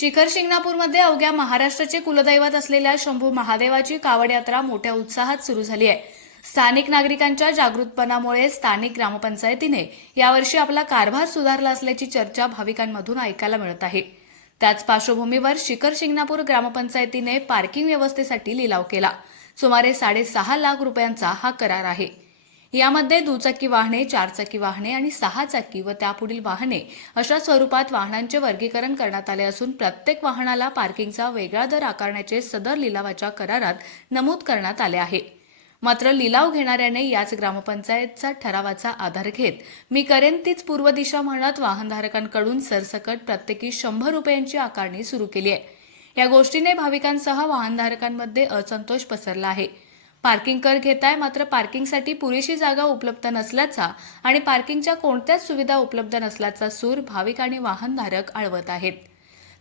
शिखर शिंगणापूरमध्ये अवघ्या महाराष्ट्राचे कुलदैवत असलेल्या शंभू महादेवाची कावड यात्रा मोठ्या उत्साहात सुरू झाली आहे. स्थानिक नागरिकांच्या जागृतपणामुळे स्थानिक ग्रामपंचायतीने यावर्षी आपला कारभार सुधारला असल्याची चर्चा भाविकांमधून ऐकायला मिळत आहे. त्याच पार्श्वभूमीवर शिखर शिंगणापूर ग्रामपंचायतीने पार्किंग व्यवस्थेसाठी लिलाव केला. सुमारे साडेसहा लाख रुपयांचा हा करार आहे. यामध्ये दुचाकी वाहने चारचाकी वाहने आणि सहा चाकी व त्यापुढील वाहने अशा स्वरूपात वाहनांचे वर्गीकरण करण्यात आले असून प्रत्येक वाहनाला पार्किंगचा वेगळा दर आकारण्याचे सदर लिलावाच्या करारात नमूद करण्यात आले आहे. मात्र लिलाव घेणाऱ्याने याच ग्रामपंचायतचा ठरावाचा आधार घेत मी करेन तीच पूर्व दिशा म्हणत वाहनधारकांकडून सरसकट प्रत्येकी शंभर रुपयांची आकारणी सुरू केली आहे. या गोष्टीने भाविकांसह वाहनधारकांमध्ये असंतोष पसरला आहे. पार्किंग कर घेताय मात्र पार्किंगसाठी पुरेशी जागा उपलब्ध नसल्याचा आणि पार्किंगच्या कोणत्याच सुविधा उपलब्ध नसल्याचा सूर भाविक आणि वाहनधारक आळवत आहेत.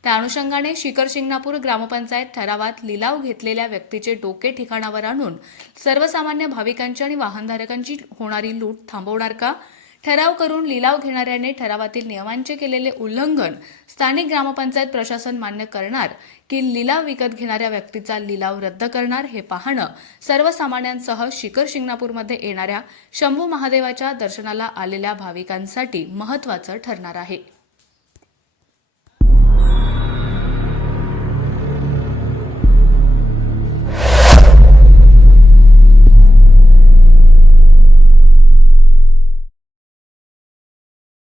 त्या अनुषंगाने शिखर शिंगणापूर ग्रामपंचायत ठरावात लिलाव घेतलेल्या व्यक्तीचे डोके ठिकाणावर आणून सर्वसामान्य भाविकांची आणि वाहनधारकांची होणारी लूट थांबवणार का? ठराव करून लिलाव घेणाऱ्याने ठरावातील नियमांचे केलेले उल्लंघन स्थानिक ग्रामपंचायत प्रशासन मान्य करणार की लिलाव विकत घेणाऱ्या व्यक्तीचा लिलाव रद्द करणार हे पाहणं सर्वसामान्यांसह शिखर शिंगणापूरमध्ये येणाऱ्या शंभू महादेवाच्या दर्शनाला आलेल्या भाविकांसाठी महत्त्वाचं ठरणार आहे.